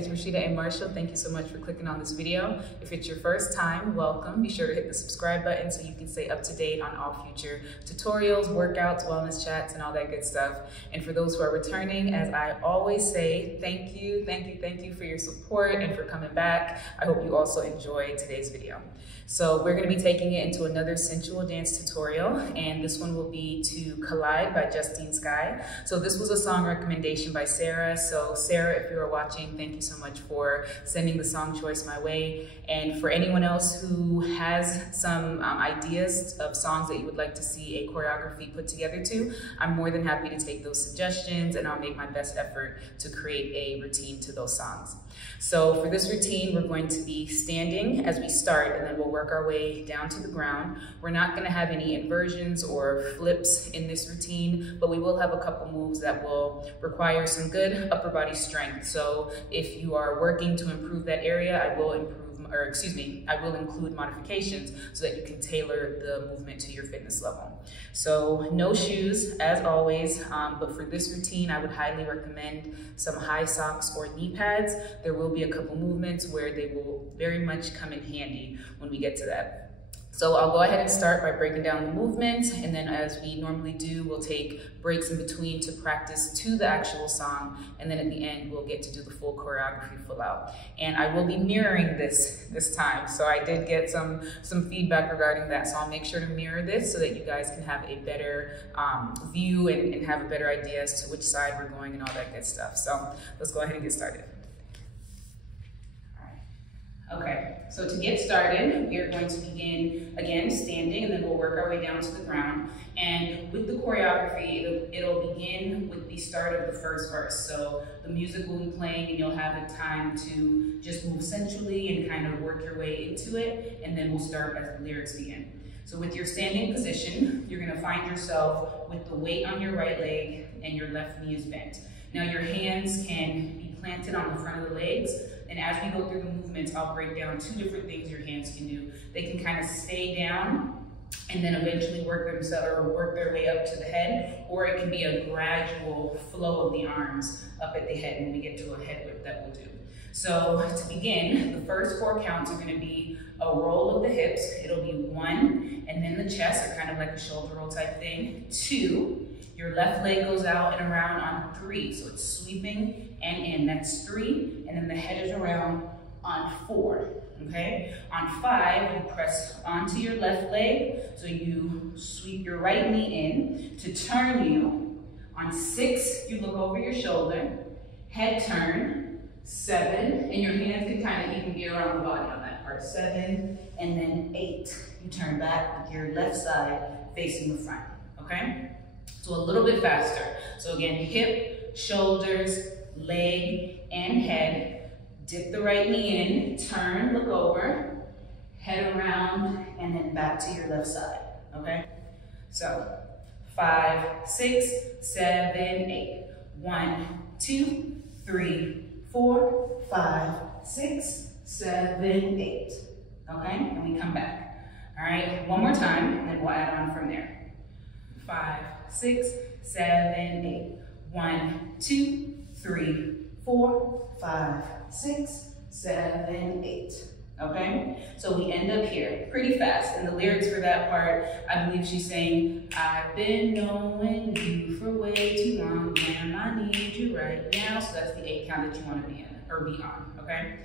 it's Rashida and Marshall. Thank you so much for clicking on this video. If it's your first time, welcome. Be sure to hit the subscribe button so you can stay up to date on all future tutorials, workouts, wellness chats, and all that good stuff. And for those who are returning, as I always say, thank you for your support and for coming back. I hope you also enjoyed today's video. So we're going to be taking it into another sensual dance tutorial, and this one will be to Collide by Justine Skye. So this was a song recommendation by Sarah. So Sarah, if you are watching, thank you so much for sending the song choice my way. And for anyone else who has some ideas of songs that you would like to see a choreography put together to, I'm more than happy to take those suggestions, and I'll make my best effort to create a routine to those songs. So for this routine, we're going to be standing as we start, and then we'll work our way down to the ground. We're not going to have any inversions or flips in this routine, but we will have a couple moves that will require some good upper body strength. So if you are working to improve that area, I will include modifications so that you can tailor the movement to your fitness level. So no shoes, as always, but for this routine, I would highly recommend some high socks or knee pads. There will be a couple movements where they will very much come in handy when we get to that. So I'll go ahead and start by breaking down the movement, and then as we normally do, we'll take breaks in between to practice to the actual song, and then at the end, we'll get to do the full choreography full out. And I will be mirroring this time, so I did get some feedback regarding that, so I'll make sure to mirror this so that you guys can have a better view and have a better idea as to which side we're going and all that good stuff. So let's go ahead and get started. Okay, so to get started, we are going to begin, again, standing, and then we'll work our way down to the ground. And with the choreography, it'll begin with the start of the first verse. So the music will be playing, and you'll have the time to just move sensually and kind of work your way into it, and then we'll start as the lyrics begin. So with your standing position, you're gonna find yourself with the weight on your right leg and your left knee is bent. Now your hands can be planted on the front of the legs, and as we go through the movements, I'll break down two different things your hands can do. They can kind of stay down and then eventually work their way up to the head, or it can be a gradual flow of the arms up at the head when we get to a head whip that we'll do. So to begin, the first 4 counts are going to be a roll of the hips. It'll be 1, and then the chest, or kind of like a shoulder roll type thing. 2, your left leg goes out and around on 3, so it's sweeping and in. That's 3, and then the head is around on 4. Okay? On 5, you press onto your left leg, so you sweep your right knee in to turn you. On 6, you look over your shoulder, head turn. 7, and your hands can kind of even be around the body on that part. 7, and then 8, you turn back with your left side facing the front, okay? So a little bit faster. So again, hip, shoulders, leg, and head. Dip the right knee in, turn, look over, head around, and then back to your left side, okay? So 5, 6, 7, 8. 1, 2, 3, 4, 5, 6, 7, 8. Okay, and we come back. All right, one more time, and then we'll add on from there. 5, 6, 7, 8. 1, 2, 3, 4, 5, 6, 7, 8. Okay, so we end up here pretty fast. And the lyrics for that part, I believe she's saying, I've been knowing you for way too long, and I need you right now. So that's the 8 count that you want to be in, or be on, okay?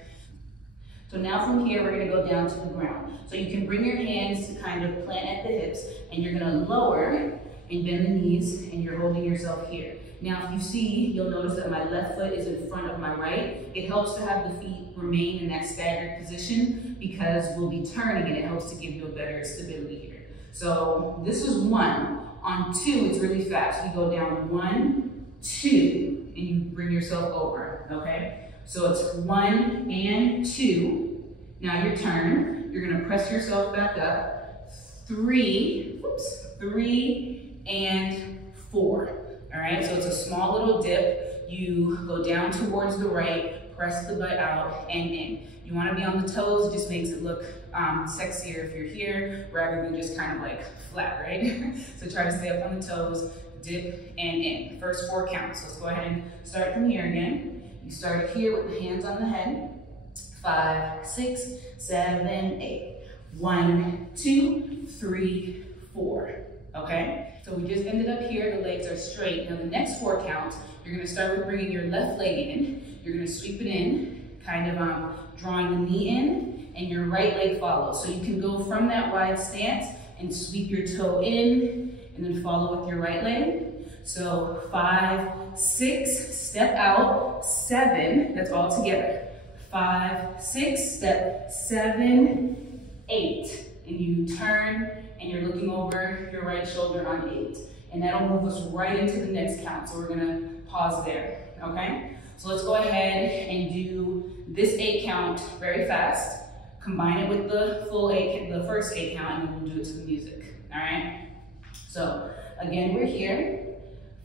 So now from here, we're gonna go down to the ground. So you can bring your hands to kind of plant at the hips, and you're gonna lower and bend the knees, and you're holding yourself here. Now, if you see, you'll notice that my left foot is in front of my right. It helps to have the feet remain in that staggered position because we'll be turning, and it helps to give you a better stability here. So this is 1. On 2, it's really fast. We go down 1, 2, and you bring yourself over, okay? So it's 1 and 2. Now your turn. You're gonna press yourself back up. 3, 3 and 4. All right, so it's a small little dip. You go down towards the right, press the butt out and in. You want to be on the toes. It just makes it look sexier if you're here rather than just kind of like flat, right? So try to stay up on the toes, dip and in. First 4 counts. So let's go ahead and start from here again. You start here with the hands on the head. 5, 6, 7, 8. 1, 2, 3, 4. Okay? So we just ended up here, the legs are straight. Now the next 4 counts, you're gonna start with bringing your left leg in. You're gonna sweep it in, kind of drawing the knee in, and your right leg follows. So you can go from that wide stance and sweep your toe in, and then follow with your right leg. So 5, 6, step out, 7, that's all together. 5, 6, step, 7, 8. And you turn and you're looking over your right shoulder on 8. And that'll move us right into the next count. So we're gonna pause there, okay? So let's go ahead and do this 8 count very fast. Combine it with the full 8, the first 8 count, and then we'll do it to the music, all right? So again, we're here.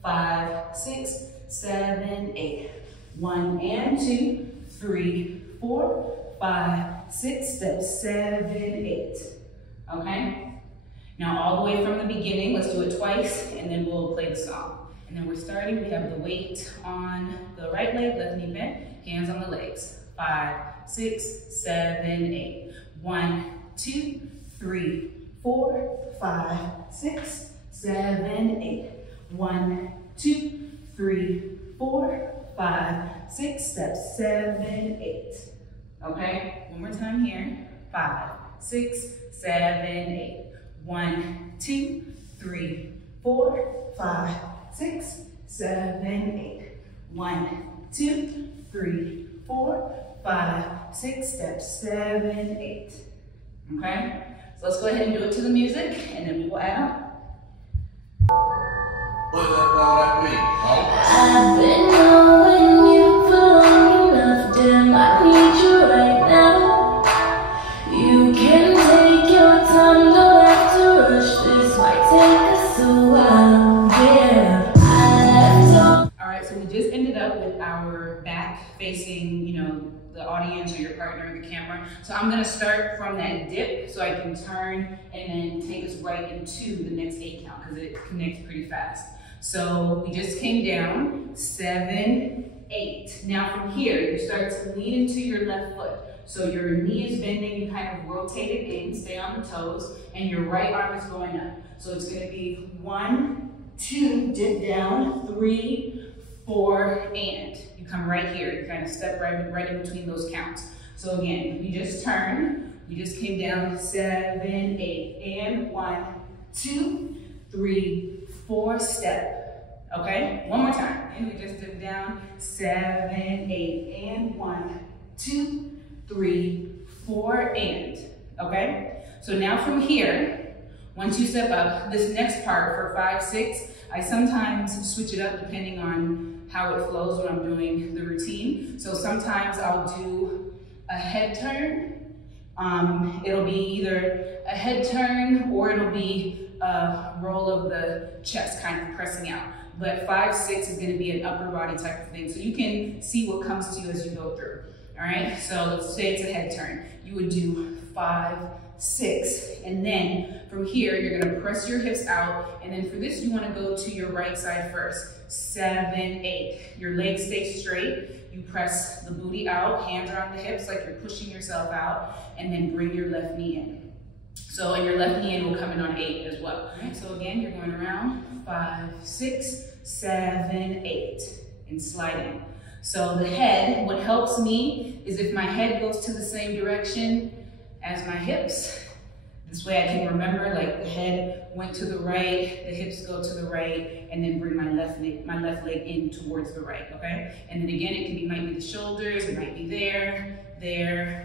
5, 6, 7, 8. 1 and 2, 3, 4, 5, 6, step 7, 8. Okay? Now all the way from the beginning, let's do it twice, and then we'll play the song. And then we're starting, we have the weight on the right leg, left knee bent, hands on the legs. 5, 6, 7, 8. 1, 2, 3, 4, 5, 6, 7, 8. 1, 2, 3, 4, 5, 6, step 7, 8. Okay, one more time here. 5, 6, 7, 8. 1, 2, 3, 4, 5, 6, 7, 8. 1, 2, 3, 4, 5, 6, step 7, 8. Okay, so let's go ahead and do it to the music, and then we will add on. I've been knowing you for long enough, damn, I need you right now. You can take your time, don't have to rush, this might take us a while, yeah. Alright, so we just ended up with our back facing, the audience or your partner or the camera. So I'm gonna start from that dip so I can turn and then take us right into the next 8 count because it connects pretty fast. So we just came down, 7, 8. Now from here, you start to lean into your left foot. So your knee is bending, you kind of rotate it in, stay on the toes, and your right arm is going up. So it's gonna be 1, 2, dip down, 3, 4, and. You come right here, you kind of step right in between those counts. So again, we just turned, we just came down, 7, 8, and 1, 2, 3, 4, step. Okay, one more time. And we just dip down, 7, 8, and 1, 2, 3, 4, and. Okay, so now from here, once you step up, this next part for 5, 6, I sometimes switch it up depending on how it flows when I'm doing the routine. So sometimes I'll do a head turn. It'll be either a head turn or it'll be a roll of the chest, kind of pressing out. But 5, 6 is gonna be an upper body type of thing. So you can see what comes to you as you go through. All right, so let's say it's a head turn. You would do 5, 6, and then from here, you're gonna press your hips out, and then for this, you wanna go to your right side first. 7, 8. Your legs stay straight. You press the booty out, hands are on the hips like you're pushing yourself out, and then bring your left knee in. So, and your left knee in will come in on 8 as well. All right, so again, you're going around 5, 6, 7, 8, and slide in. So the head, what helps me is if my head goes to the same direction as my hips. This way I can remember, like the head went to the right, the hips go to the right, and then bring my left leg in towards the right, okay? And then again, it might be the shoulders, it might be there,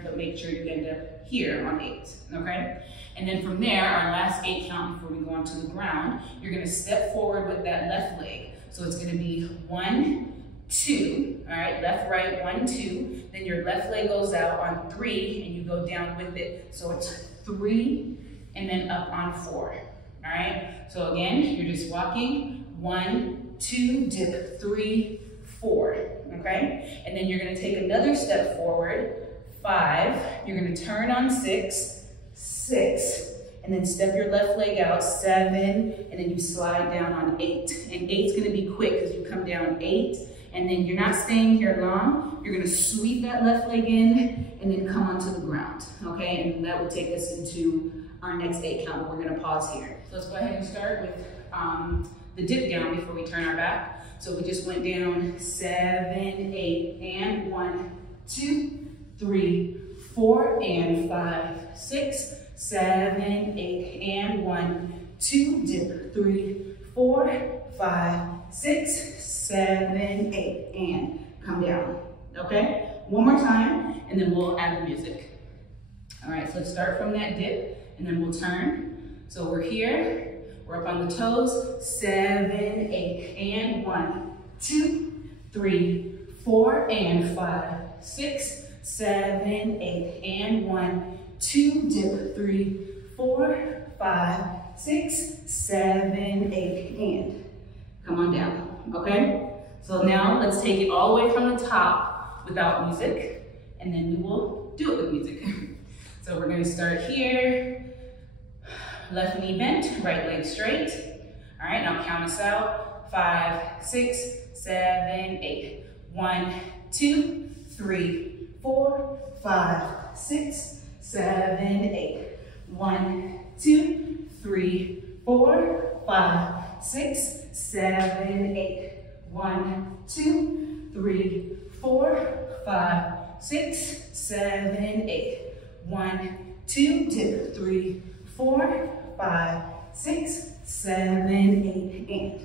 but make sure you end up here on 8, okay? And then from there, our last 8 count before we go onto the ground, you're gonna step forward with that left leg. So it's gonna be 1, 2, all right, left, right, 1, 2. Then your left leg goes out on 3 and you go down with it. So it's 3 and then up on 4, all right? So again, you're just walking, 1, 2, dip, 3, 4, okay? And then you're gonna take another step forward, 5, you're gonna turn on 6, 6, and then step your left leg out, 7, and then you slide down on 8. And 8's gonna be quick because you come down 8, And then you're not staying here long. You're gonna sweep that left leg in and then come onto the ground, okay? And that will take us into our next 8 count, but we're gonna pause here. So let's go ahead and start with the dip down before we turn our back. So we just went down 7, 8, and 1, 2, 3, 4, and 5, 6, 7, 8, and 1, 2, dip, 3, 4, 5, 6, 7, 8, and come down, okay? One more time, and then we'll add the music. All right, so let's start from that dip, and then we'll turn. So we're here, we're up on the toes, 7, 8, and 1, 2, 3, 4, and 5, 6, 7, 8, and 1, 2, dip, 3, 4, 5, 6, 7, 8, and come on down, okay? So now let's take it all the way from the top without music, and then we will do it with music. So we're gonna start here, left knee bent, right leg straight. All right, now count us out. 5, 6, 7, 8. 1, 2, 3, 4, 5, 6, 7, 8. 1, 2, 3, 4, 5, 6, 7, 8. 1, 2, 3, 4, 5, 6, 7, 8. 1, 2, dip, 3, 4, 5, 6, 7, 8,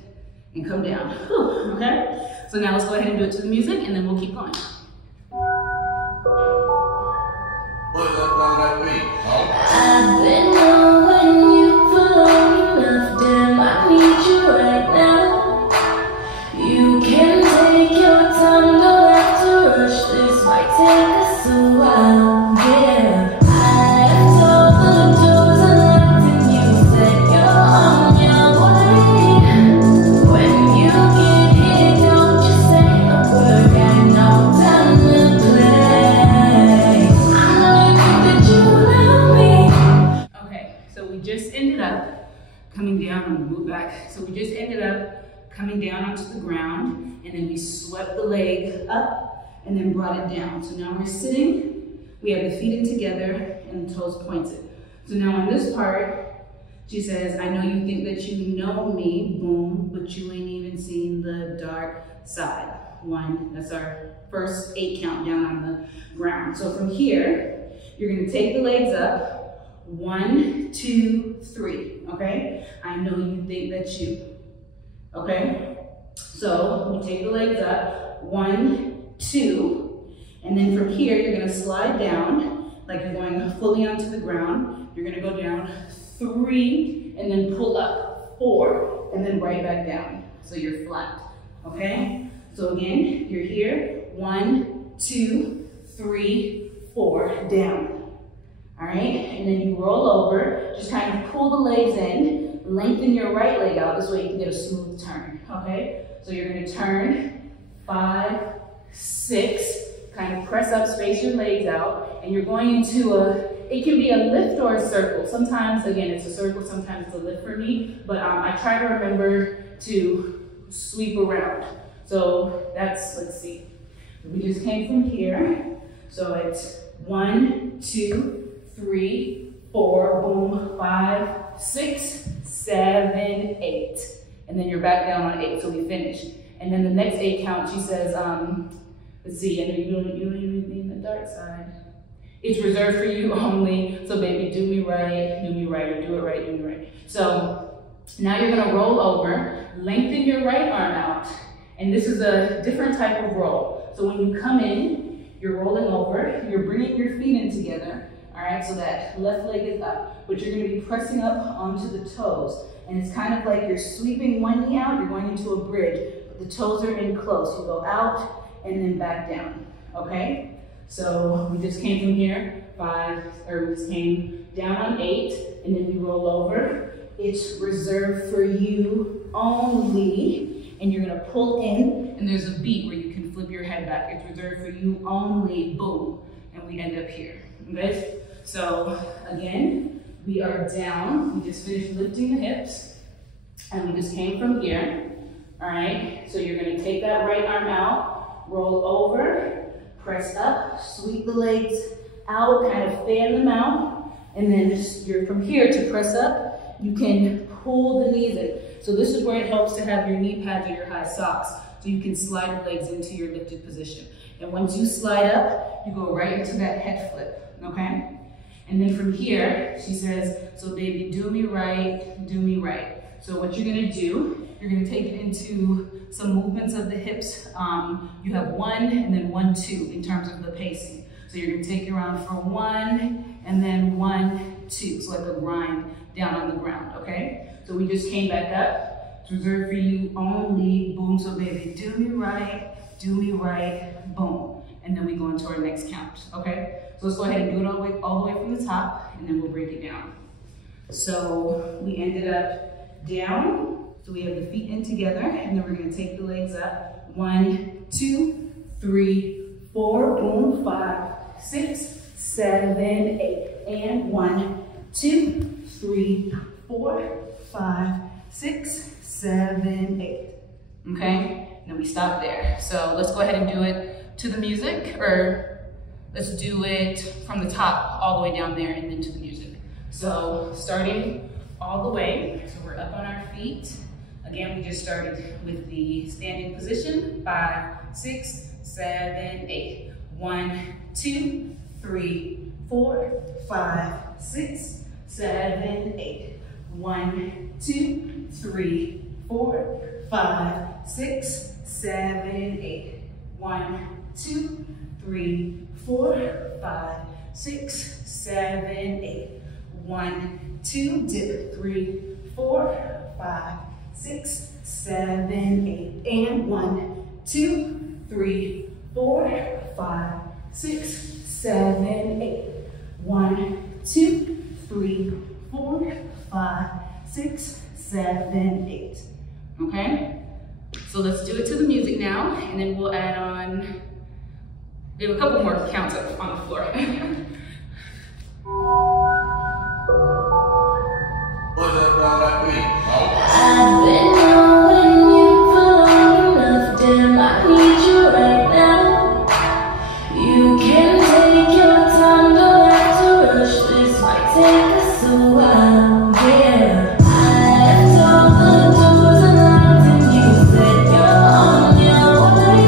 and come down. Whew, okay? So now let's go ahead and do it to the music, and then we'll keep going. What does that sound like me? Huh? I've been knowing you for long enough, damn, I need you right now. You can take your time, don't have to rush, this might take us a while, yeah. I left all the doors unlocked and you said you're on your way. When you get here, don't you say a word, got no time to play. I know you think that you love me. Okay, so we just ended up coming down, I'm gonna move back. So we just ended up coming down onto the ground, and then we swept the leg up and then brought it down. So now we're sitting, we have the feet in together and the toes pointed. So now on this part, she says, I know you think that you know me, boom, but you ain't even seen the dark side. 1, that's our first 8 count down on the ground. So from here, you're gonna take the legs up, 1, 2, 3, okay? I know you think that you, okay? So we take the legs up, 1, 2, and then from here, you're gonna slide down, like you're going fully onto the ground. You're gonna go down 3, and then pull up 4, and then right back down. So you're flat, okay? So again, you're here, 1, 2, 3, 4, down. All right, and then you roll over, just kind of pull the legs in, lengthen your right leg out, this way you can get a smooth turn, okay? So you're gonna turn, 5, 6, kind of press up, space your legs out, and you're going into it can be a lift or a circle. Sometimes, again, it's a circle, sometimes it's a lift for me, but I try to remember to sweep around. So that's, let's see, we just came from here. So it's 1, 2, 3, 4, boom, 5, 6, 7, 8. And then you're back down on 8, so we finished. And then the next 8 count, she says, let's see, and you don't even need the dark side. It's reserved for you only, so baby, do me right, or do it right, do me right. So now you're gonna roll over, lengthen your right arm out, and this is a different type of roll. So when you come in, you're rolling over, you're bringing your feet in together, all right, so that left leg is up, but you're gonna be pressing up onto the toes. And it's kind of like you're sweeping one knee out, you're going into a bridge, but the toes are in close. You go out and then back down, okay? So we just came from here, we just came down on 8, and then you roll over. It's reserved for you only, and you're gonna pull in, and there's a beat where you can flip your head back. It's reserved for you only, boom, and we end up here, okay? So again, we are down, we just finished lifting the hips, and we just came from here, All right, so you're gonna take that right arm out, roll over, press up, sweep the legs out, kind of fan them out, and then you're from here to press up, you can pull the knees in. So this is where it helps to have your knee pads or your high socks, so you can slide the legs into your lifted position. And once you slide up, you go right into that head flip, okay? And then from here, she says, so baby, do me right, do me right. So what you're gonna do, you're gonna take it into some movements of the hips. You have 1 and then 1, 2 in terms of the pacing. So you're gonna take it around for 1 and then 1, 2. So like a grind down on the ground, okay? So we just came back up. It's reserved for you only. Boom, so baby, do me right, boom. And then we go into our next count, okay? So let's go ahead and do it all the way from the top, and then we'll break it down. So we ended up down. So we have the feet in together, and then we're gonna take the legs up. 1, 2, 3, 4, boom, 5, 6, 7, 8. And 1, 2, 3, 4, 5, 6, 7, 8. Okay? And then we stop there. So let's go ahead and do it to the music, or let's do it from the top all the way down there and then to the music. So starting all the way, so we're up on our feet. Again, we just started with the standing position. 5, 6, 7, 8. 1, 2, 3, 4, 5, 6, 7, 8. 1, 2, 3, 4, 5, 6, 7, 8. 1, 2, 3, 4, 5, 6, 7, 8. 1, 2, dip, 3, 4, 5, 6, 7, 8. And 1, 2, 3, 4, 5, 6, 7, 8. 1, 2, 3, 4, 5, 6, 7, 8. Okay? So let's do it to the music now, and then we'll add on, we have a couple more counts up on the floor. What's that sound like me? I've been knowing you for long enough, damn, I need you right now. You can take your time, don't have to rush, this might take us a while, yeah. I left all the doors unlocked and you said you're on your way.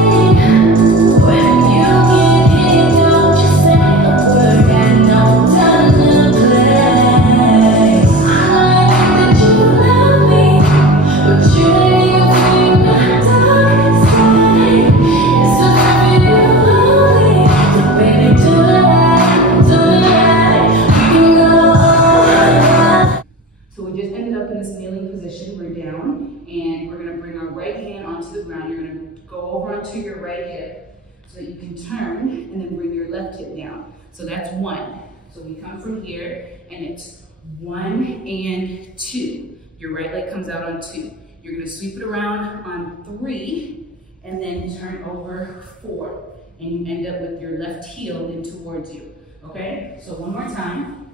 When you get here, don't you say a word, got no time to play. I like that you love me, but you ain't free my darkest night. It's just for you only, so baby, do it right, we can go all night. So we just ended up in this kneeling position. We're down, and we're gonna bring our right hand onto the ground. You're gonna go over onto your right hip so that you can turn and then bring your left hip down. So that's 1. So we come from here, and it's 1 and 2. Your right leg comes out on 2. You're gonna sweep it around on 3, and then turn over 4. And you end up with your left heel in towards you, okay? So one more time.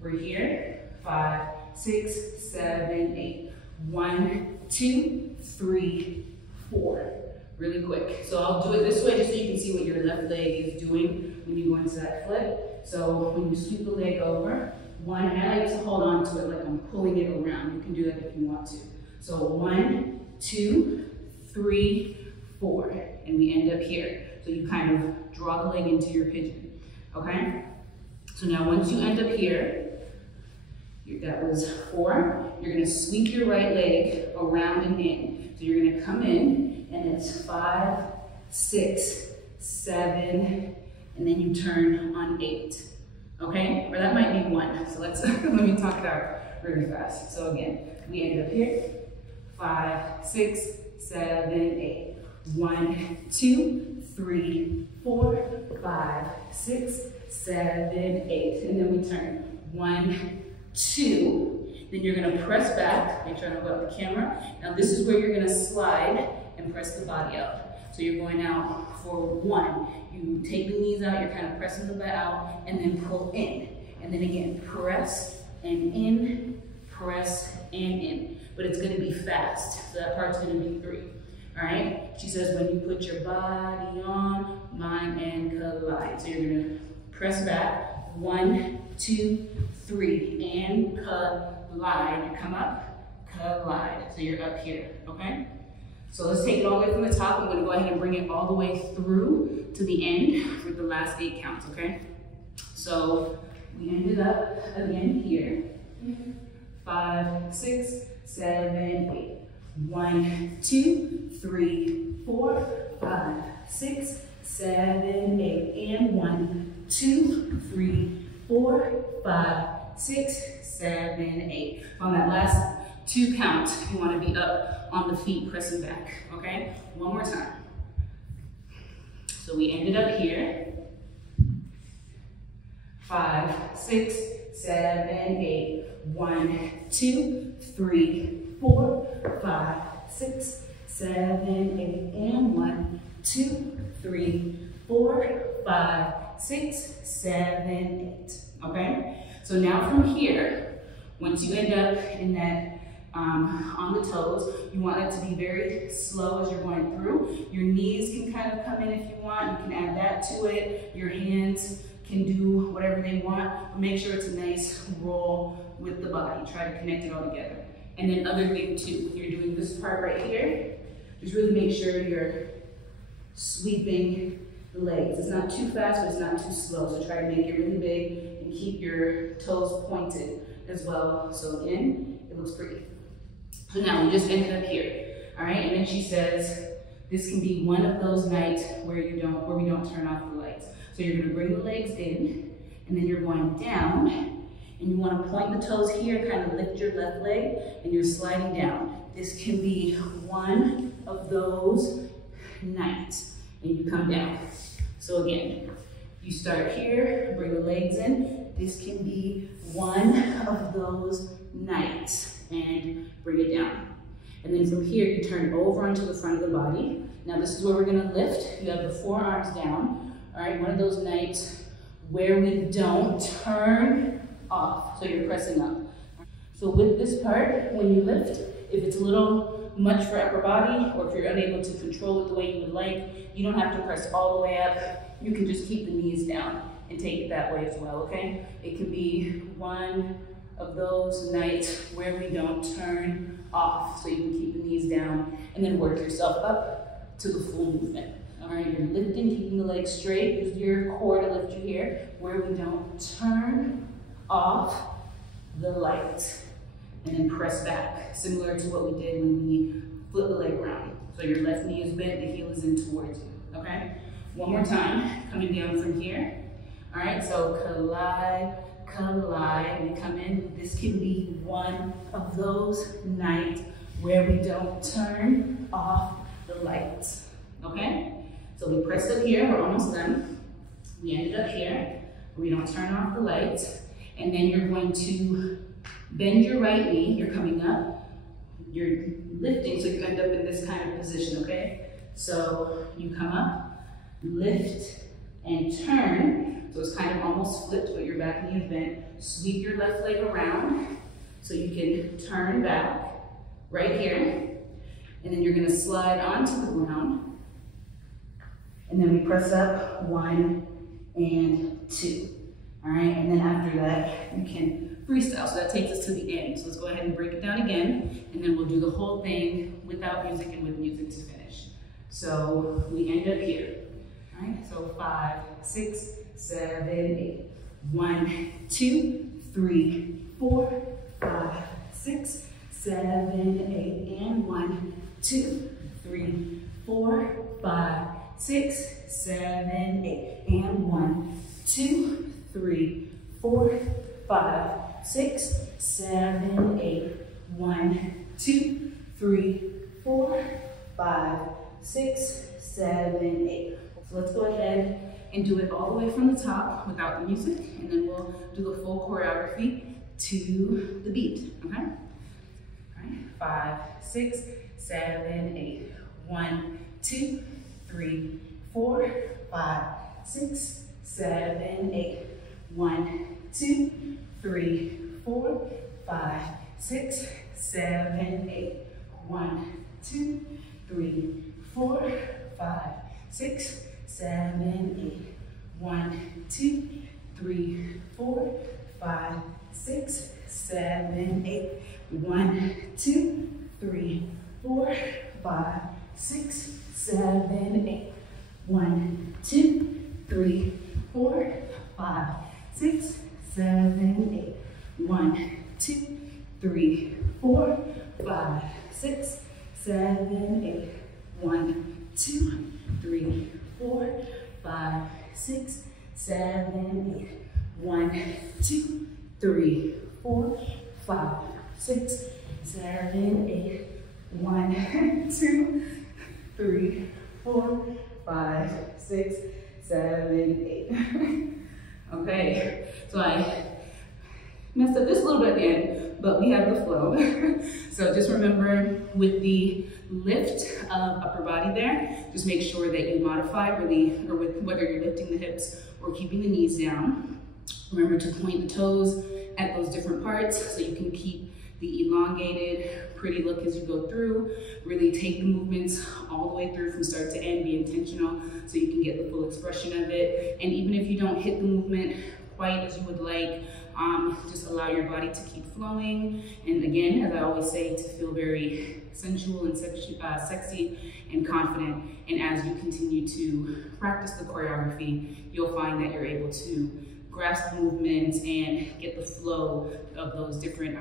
We're here, 5, 6, 7, 8. 1, 2, 3, 4. Really quick. So I'll do it this way just so you can see what your left leg is doing when you go into that flip. So when you sweep the leg over, 1, and I like to hold on to it like I'm pulling it around. You can do that if you want to. So 1, 2, 3, 4, and we end up here. So you kind of draw the leg into your pigeon, okay? So now once you end up here, that was 4, you're gonna sweep your right leg around and in. So you're gonna come in, and it's 5, 6, 7, and then you turn on 8, okay? Or that might be 1, so let's, let me talk it out really fast. So again, we end up here, 5, 6, 7, 8. 1, 2, 3, 4, 5, 6, 7, 8. And then we turn 1, 2. Then you're gonna press back. Make sure I don't go up the camera. Now this is where you're gonna slide and press the body up. So you're going out for 1. You take the knees out, you're kind of pressing the butt out, and then pull in. And then again, press and in, press and in. but it's gonna be fast. So that part's gonna be 3. All right? She says, when you put your body on mine and collide. So you're gonna press back, 1, 2, 3, and collide. You come up, collide. So you're up here, okay? So let's take it all the way from the top. I'm gonna go ahead and bring it all the way through to the end for the last 8 counts, okay? So we ended up again here. 5, 6, 7, 8. 1, 2, 3, 4, 5, 6, 7, 8. And 1, 2, 3, 4, 5, 6, 7, 8. On that last 2 counts, you want to be up on the feet, pressing back, okay? One more time. So we ended up here. 5, 6, 7, 8. 1, 2, 3, 4, 5, 6, 7, 8. And 1, 2, 3, 4, 5, 6, 7, 8. Okay? So now from here, once you end up in that on the toes, you want it to be very slow as you're going through. Your knees can kind of come in if you want. You can add that to it. Your hands can do whatever they want, but make sure it's a nice roll with the body. Try to connect it all together. And then other thing too, you're doing this part right here. Just really make sure you're sweeping the legs. It's not too fast, but it's not too slow. So try to make it really big and keep your toes pointed as well. So again, it looks pretty. So now we just ended up here, all right? And then she says, this can be one of those nights where we don't turn off the lights. So you're gonna bring the legs in, and then you're going down, and you wanna point the toes here, kind of lift your left leg, and you're sliding down. This can be one of those nights, and you come down. So again, you start here, bring the legs in. This can be one of those nights, and bring it down. And then from here, you turn over onto the front of the body. Now this is where we're gonna lift. You have the forearms down. All right, one of those nights where we don't turn off. So you're pressing up. So with this part, when you lift, if it's a little much for upper body, or if you're unable to control it the way you would like, you don't have to press all the way up. You can just keep the knees down and take it that way as well, okay? It can be one of those nights where we don't turn off. So you can keep the knees down and then work yourself up to the full movement. All right, you're lifting, keeping the legs straight. Use your core to lift you here, where we don't turn off the light. And then press back, similar to what we did when we flip the leg around. So your left knee is bent, the heel is in towards you, okay? One more time, coming down from here. All right, so collide, collide, we come in. This can be one of those nights where we don't turn off the lights, okay? So we pressed up here, we're almost done. We ended up here, we don't turn off the lights, and then you're going to bend your right knee, you're coming up, you're lifting, so you end up in this kind of position, okay? So you come up, lift, and turn. So it's kind of almost flipped, but your back knee is bent. Sweep your left leg around, so you can turn back right here. And then you're gonna slide onto the ground. And then we press up, 1 and 2. All right, and then after that, you can freestyle. So that takes us to the end. So let's go ahead and break it down again, and then we'll do the whole thing without music and with music to finish. So we end up here. All right, so 5, 6, 7, 8. 1, 2, 3, 4, 5, 6, 7, 8. And 1, 2, 3, 4, 5, 6, 7, 8. And 1, 2, 3, 4, 5, 6, 7, 8. 1, 2, 3, 4, 5, 6, 7, 8. So let's go ahead and do it all the way from the top without the music, and then we'll do the full choreography to the beat, okay? All right, 5, 6, 7, 8. 1, 2, 3, 4, 5, 6, 7, 8. 1, 2, 3, 4, 5, 6, 7, 8. 1, 2, 3, 4, 5, 6, 7, 8. 1, 2, 3, 4, 5, 6, 7, 8. 1, 2, 3, 4, 5, 6, 7, 8. 1, 2, 3, 4, 5, 6, 7, 8. 1, 2, 3, 4, 5, 6, 7, 8. 1, 2, 3, 4, 5, 6, 7, 8. 1, 2, 3, 4, 5, 6, 7, 8. 1, 2, 3, 4, 5, 6, 7, 8. Okay, so I messed up just a little bit at the end, but we have the flow. So just remember with the lift of upper body there, just make sure that you modify really, or with whether you're lifting the hips or keeping the knees down. Remember to point the toes at those different parts so you can keep the elongated, pretty look as you go through. Really take the movements all the way through from start to end, be intentional so you can get the full expression of it. And even if you don't hit the movement quite as you would like, just allow your body to keep flowing. And again, as I always say, to feel very sensual and sexy and confident. And as you continue to practice the choreography, you'll find that you're able to grasp the movements and get the flow of those different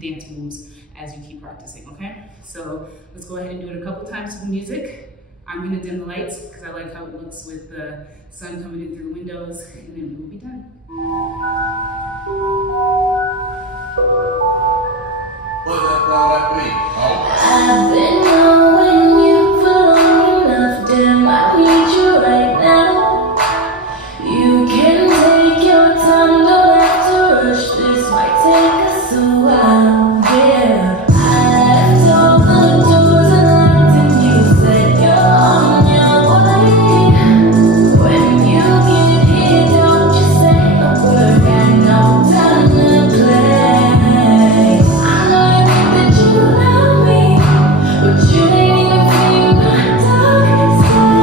dance moves as you keep practicing, okay? So let's go ahead and do it a couple times to the music. I'm gonna dim the lights because I like how it looks with the sun coming in through the windows, and then we will be done. What does that sound like me? Huh? I've been knowing you for long enough, damn, I need you right now. You can take your time, don't have to rush, this might take us a while, yeah. I left all the doors unlocked and you said you're on your way. When you get here, don't you say a word, got no time to play. I know you think that you love me, but you ain't even feel my dark side.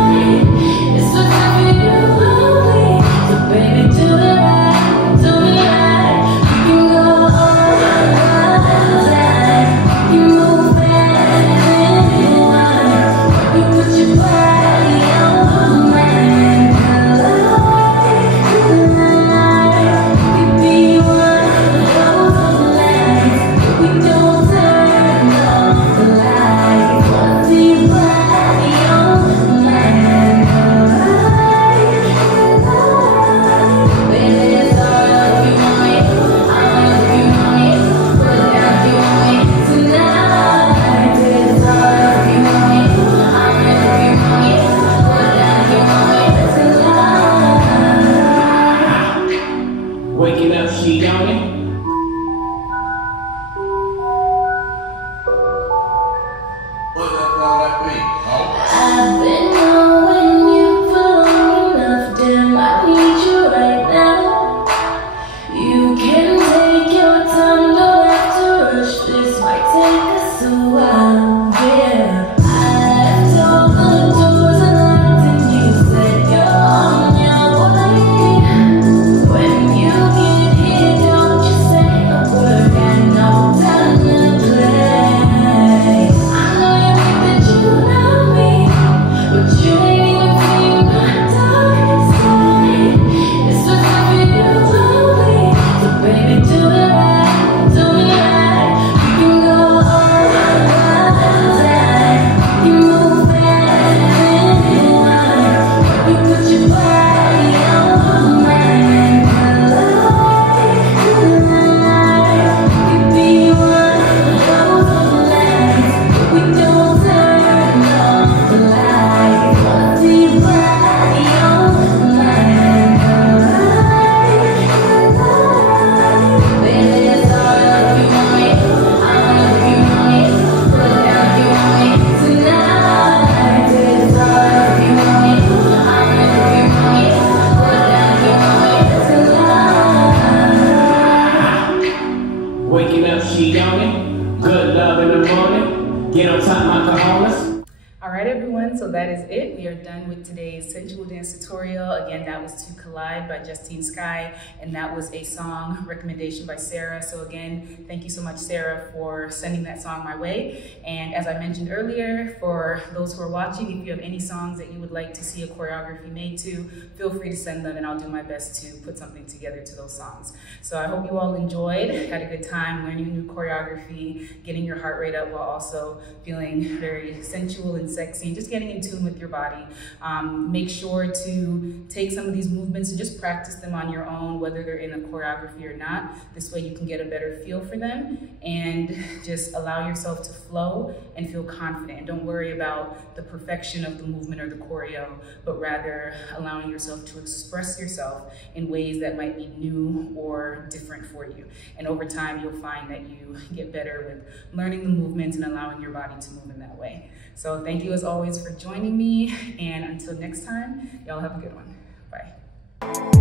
It's what's up for you only, so baby do it right, do it right. You can go all time, you move fast and wild. You put your body on mine, could be one of those nights we don't turn off the lights. Put your body on mine, baby, it's all if you want me, I'm if you want me, put it out if you want me tonight. It's all if you want me, I'm if you want me, put it out if you want me tonight. Waking up, she on it. What does that sound like me? Huh? I've been knowing you for long enough, damn, I need you right now. You can take your time, don't have to rush, this might take us a while, yeah. I left all the doors unlocked and you said you're on your way. When you get here, don't you say a word, got no time to play. I know you think that you love me, but everyone, so that is it. We are done with today's sensual dance tutorial. Again, that was To Collide by Justine Skye, and that was a song recommendation by Sarah. So again, thank you so much, Sarah, for sending that song my way. And as I mentioned earlier, for those who are watching, if you have any songs that you would like to see a choreography made to, feel free to send them and I'll do my best to put something together to those songs. So I hope you all enjoyed, had a good time learning new choreography, getting your heart rate up while also feeling very sensual and sexy, and just getting in tune with your body. Make sure to take some of these movements and just practice them on your own, whether they're in a choreography or not. This way you can get a better feel for them and just allow yourself to flow and feel confident. Don't worry about the perfection of the movement or the choreo, but rather allowing yourself to express yourself in ways that might be new or different for you. And over time, you'll find that you get better with learning the movements and allowing your body to move in that way. So thank you as always for joining me, and until next time, y'all have a good one. Bye.